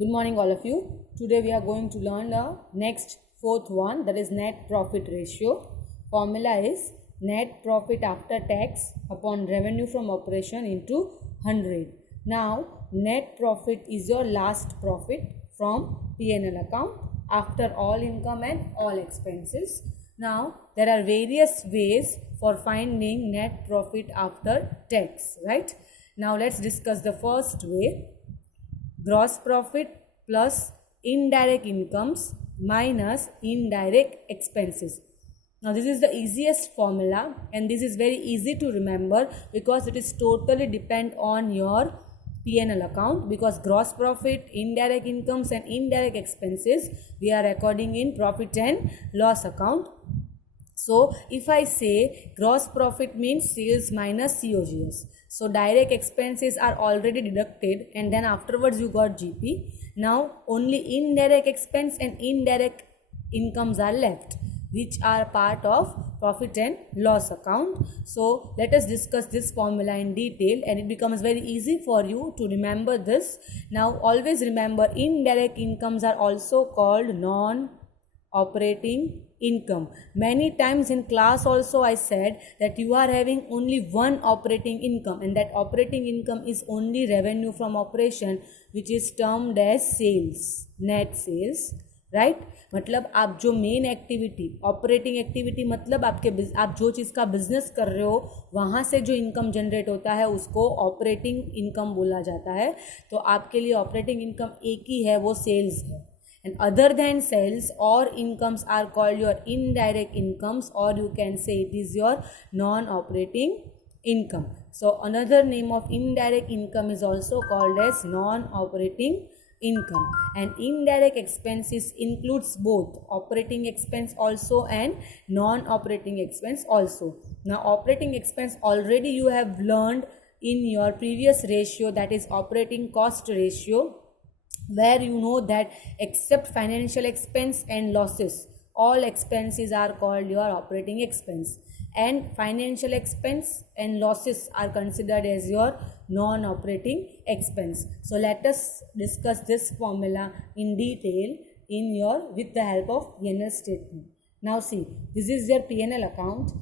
Good morning, all of you. Today we are going to learn the next fourth one, that is net profit ratio. Formula is net profit after tax upon revenue from operation into 100. Now, net profit is your last profit from P&L account after all income and all expenses. Now, there are various ways for finding net profit after tax, right? Now, let's discuss the first way. Gross profit plus indirect incomes minus indirect expenses. Now this is the easiest formula and this is very easy to remember because it is totally depend on your P&L account, because gross profit, indirect incomes and indirect expenses we are recording in profit and loss account. So if I say gross profit means sales minus COGS. So direct expenses are already deducted and then afterwards you got GP. Now only indirect expense and indirect incomes are left, which are part of profit and loss account. So let us discuss this formula in detail and it becomes very easy for you to remember this. Now always remember, indirect incomes are also called non-operating income. Many times in class also I said that you are having only one operating income and that operating income is only revenue from operation, which is termed as sales, net sales, right मतलब आप जो main activity, operating activity मतलब आप जो चीज़ का business कर रहे हो वहाँ से जो इनकम जनरेट होता है उसको ऑपरेटिंग इनकम बोला जाता है. तो आपके लिए ऑपरेटिंग इनकम एक ही है, वो सेल्स है. And other than sales, or incomes are called your indirect incomes, or you can say it is your non-operating income. So another name of indirect income is also called as non-operating income. And indirect expenses includes both operating expense also and non-operating expense also. Now operating expense already you have learned in your previous ratio, that is operating cost ratio, where you know that except financial expense and losses, all expenses are called your operating expense, and financial expense and losses are considered as your non-operating expense. So let us discuss this formula in detail with the help of P&L statement. Now see, this is your P&L account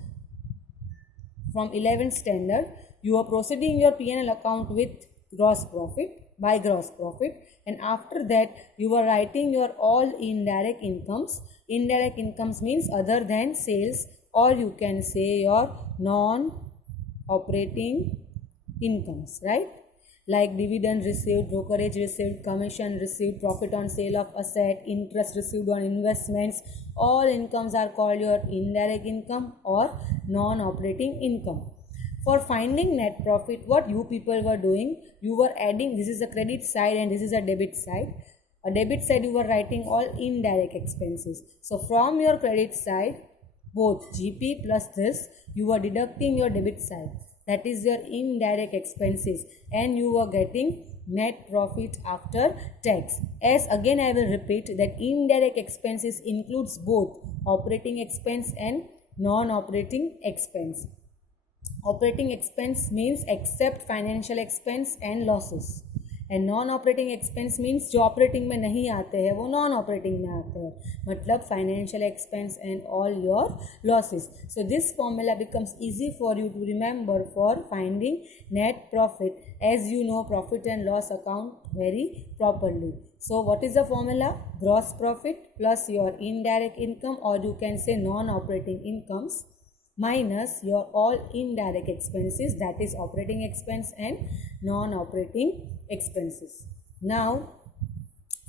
from 11th standard. You are proceeding your P&L account with gross profit, by gross profit, and after that you are writing your all indirect incomes. Indirect incomes means other than sales, or you can say your non-operating incomes, right? Like dividend received, brokerage received, commission received, profit on sale of asset, interest received on investments. All incomes are called your indirect income or non-operating income. For finding net profit, what you people were doing, you were adding, this is a credit side and this is a debit side. A debit side you were writing all indirect expenses. So from your credit side, both GP plus this, you were deducting your debit side. That is your indirect expenses, and you were getting net profit after tax. As again I will repeat that indirect expenses includes both operating expense and non-operating expense. Operating expense means except financial expense and losses, and non-operating expense means जो operating में नहीं आते हैं वो non operating में आते हैं, मतलब financial expense and all your losses. So this formula becomes easy for you to remember for finding net profit, as you know profit and loss account very properly. So what is the formula? Gross profit plus your indirect income, or you can say non-operating incomes, minus your all indirect expenses, that is operating expense and non-operating expenses. Now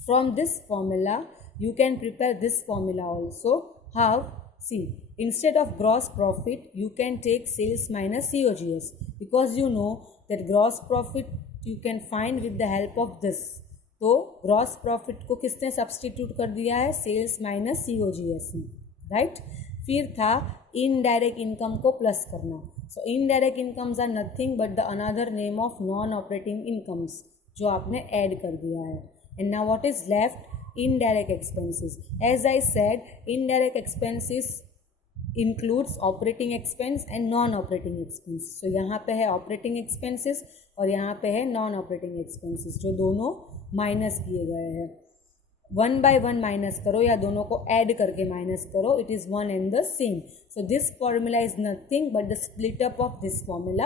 from this formula you can prepare this formula also. How? See, instead of gross profit you can take sales minus COGS, because you know that gross profit you can find with the help of this. तो gross profit को किसने substitute कर दिया है? Sales minus COGS में, right? फिर था indirect income को प्लस करना. So indirect incomes are nothing but the another name of non operating incomes, जो आपने ऐड कर दिया है. And now what is left? Indirect expenses. As I said, indirect expenses includes operating expense and non operating expense. So यहाँ पे है operating expenses और यहाँ पे है नॉन ऑपरेटिंग एक्सपेंसेस, जो दोनों माइनस किए गए हैं। 1 by 1 माइनस करो या दोनों को ऐड करके माइनस करो, it is one and the same. So this formula is nothing but the split up of this formula.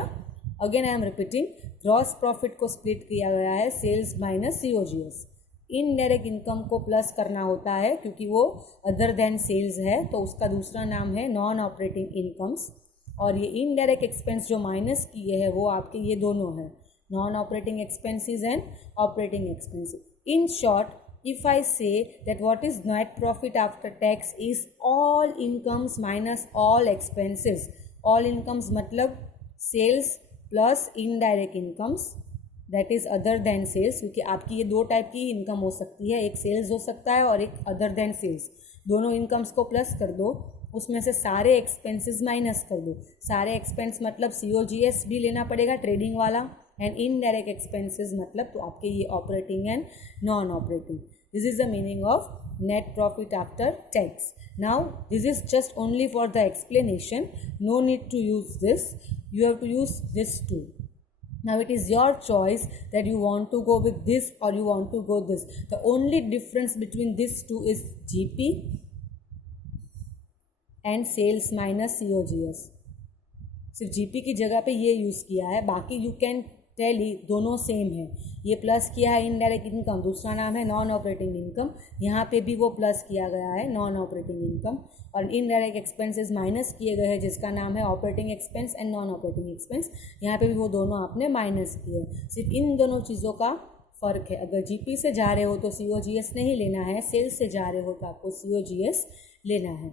Again I am repeating, gross profit को स्प्लिट किया गया है sales minus COGS। Indirect income को plus करना होता है क्योंकि वो अदर देन सेल्स है, तो उसका दूसरा नाम है नॉन ऑपरेटिंग इनकम्स। और ये इनडायरेक्ट एक्सपेंस जो माइनस किए हैं वो आपके ये दोनों हैं, non operating expenses and operating expenses. In short, if I say that what is net profit after tax is all incomes minus all expenses. all incomes मतलब sales plus indirect incomes, that is other than sales, क्योंकि आपकी ये दो type की income हो सकती है, एक सेल्स हो सकता है और एक अदर देन सेल्स। दोनों इनकम्स को प्लस कर दो, उसमें से सारे एक्सपेंसेस माइनस कर दो। सारे एक्सपेंस मतलब COGS भी लेना पड़ेगा ट्रेडिंग वाला, एंड इनडायरेक्ट एक्सपेंसेस मतलब तो आपके ये operating and non operating. This is the meaning of net profit after tax. Now this is just only for the explanation, no need to use this, you have to use this too. Now it is your choice that you want to go with this or you want to go this. The only difference between these two is GP and sales minus COGS. सिर्फ GP की जगह पे ये use किया है, बाकी you can tele दोनों same है। ये प्लस किया है इनडायरेक्ट इनकम, दूसरा नाम है नॉन ऑपरेटिंग इनकम, यहाँ पे भी वो प्लस किया गया है नॉन ऑपरेटिंग इनकम, और इनडायरेक्ट एक्सपेंसेस माइनस किए गए हैं जिसका नाम है operating expense and non operating expense, यहाँ पे भी वो दोनों आपने माइनस किए। सिर्फ इन दोनों चीज़ों का फ़र्क है। अगर GP से जा रहे हो तो COGS नहीं लेना है, सेल्स से जा रहे हो तो आपको COGS लेना है।